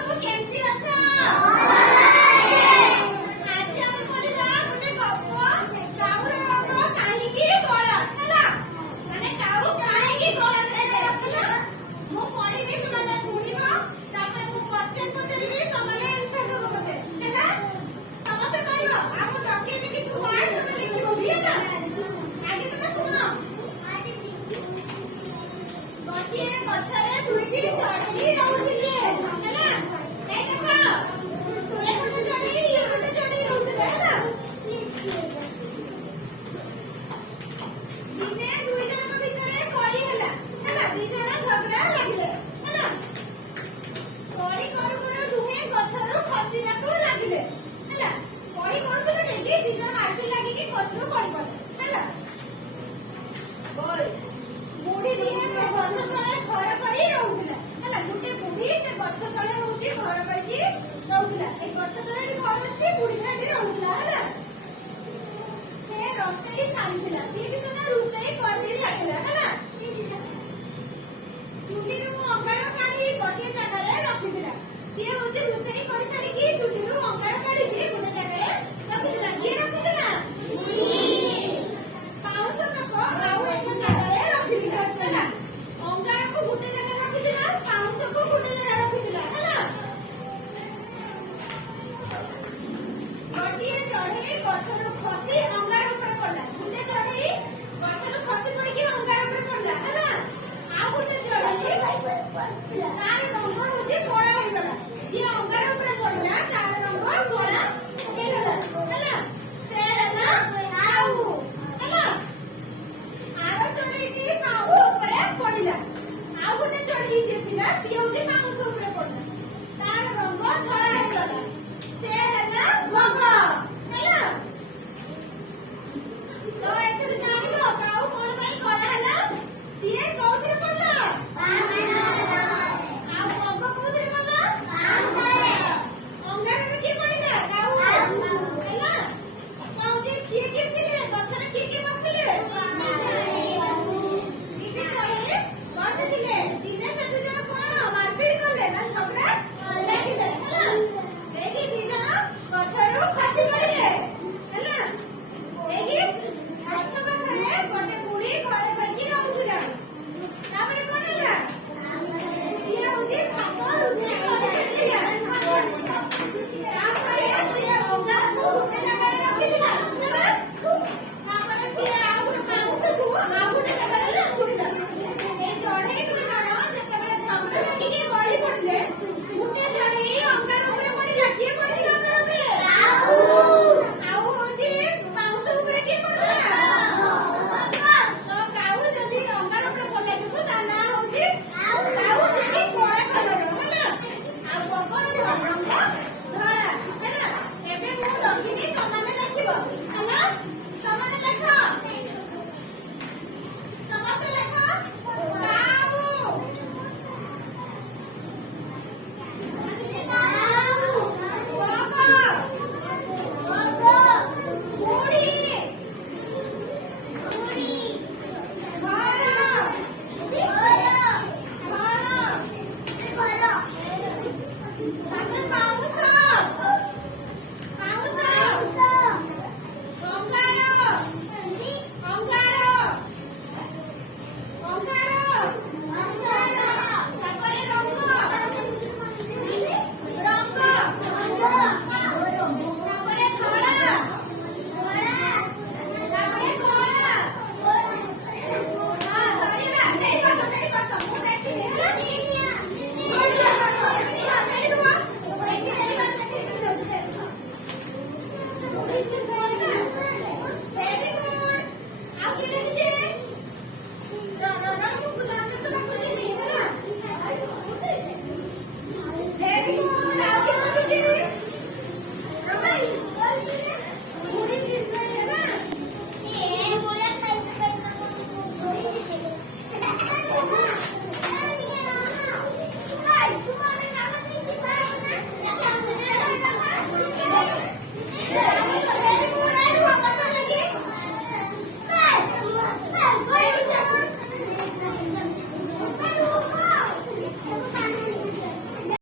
ସବୁ କେମିତି ଅଛ? ଆଜି ଆମେ ପଢିବା ଗୋଟେ ଗପ କାଉର ରଙ୍ଗ କାହିଁକି କଳା ହେଲା। ମାନେ କାଉ କାହିଁକି କଳା ଦେଖାଯାଏ ହେଲା। ମୁଁ ପଢିବି ତୁମେ ଶୁଣିବ ତାପରେ ମୁଁ କ୍ୱେଶ୍ଚନ ପଚାରିବି ତମେ ଆନ୍ସର ଦେବ ମତେ ହେଲା। ସମସ୍ତେ କହିବ ଆଉ ମୁଁ ଡକେଇବି କିଛି ୱାର୍ଡ ତମେ ଲେଖିବ ବି ହେଲା। ଆଗେ ତମେ ଶୁଣ। ଗୋଟିଏ ଗଛରେ ଦୁଇଟି ଚଢ଼େଇ ରହୁଥିଲେ ହେଲା। ଏ ଦେଖ ଏ ଗୋଟେ ଚଢ଼େଇ ଇଏ ଗୋଟେ ଚଢ଼େଇ ରହୁଥିଲେ ହେଲା। ଦିନେ ଦୁଇ ଜଣଙ୍କ ଭିତରେ କଳି ହେଲା ହେଲା। ଦି ଜଣ ଝଗଡ଼ା ଲାଗିଲେ ହେଲା। କଳି କରୁ କରୁ ଦୁହେଁ ଗଛରୁ ଖସିବାକୁ ଲାଗିଲେ ହେଲା। କଳି କରୁଥିଲେ ଯେମିତି ଦି ଜଣ ମାଟି ଲାଗିକି ଗଛରୁ ପଡ଼ି ପଡ଼ିଲେ ହେଲା। ବୁଢ଼ୀଟିଏ ସେ ଗଛ ତଳେ ଘର କରି ରହୁଥିଲା ହେଲା। ଗୋଟେ ବୁଢ଼ୀ ସେ ଗଛ ତଳେ ହଉଛି ଘର କରିକି ରହୁଥିଲା। ଏଇ ଗଛ ତଳେ ଏଠି ଘର ଅଛି, ବୁଢ଼ୀଟା ଏଠି ରହୁଥିଲା ହେଲା। ସେ ରୋଷେଇ ସାରିଥିଲା, ସିଏ ବି ସେଟା ରୋଷେଇ କରିଦେଇ ସାରିଥିଲା ହେଲା। ଚୁଲିରୁ ଅଙ୍ଗାର କାଢି ଗୋଟିଏ ଜାଗାରେ ରଖିଥିଲା। ସିଏ ହଉଛି ରୋଷେଇ କରିସାରିକି ଚୁଲିରୁ ଅଙ୍ଗାର କାଢିକି ଗୋଟେ ଜାଗାରେ ରଖିଥିଲା। କିଏ ରଖିଥିଲା? ପାଉଁଶ ତକ ଆଉ ଏକ ଜାଗାରେ ରଖିଥିଲା ହେଲା। ଅଙ୍ଗାରକୁ ଗୋଟେ ଜାଗାରେ ରଖିଥିଲା, ପାଉଁଶକୁ ଗୋଟେ ଜାଗାରେ ରଖିଥିଲା ହେଲା। ଗୋଟିଏ ଚଢ଼େଇ ଗଛରୁ ଖସି ଅଙ୍ଗାର ଉପରେ ପଡିଲା। ଗୋଟେ ଚଢ଼େଇ ଗଛରୁ ଖସି ପଡିକି ଅଙ୍ଗାର ଉପରେ ପଡିଲା ହେଲା। ଆଉ ଗୋଟେ ଚଢ଼େଇ ତାର ରଙ୍ଗ ହଉଛି କଳା ହେଇଗଲା। ଯିଏ ଅଙ୍ଗାର ଉପରେ ପଡିଲା ତାର ରଙ୍ଗ କଳା ହେଇଗଲା ହେଲା। ସେ ହେଲା କାଉ ହେଲା। ଆର ଚଢ଼େଇଟି ପାଉଁଶ ଉପରେ ପଡିଲା। ଆଉ ଗୋଟେ ଚଢ଼େଇ ଯିଏ ଥିଲା ସିଏ ହଉଛି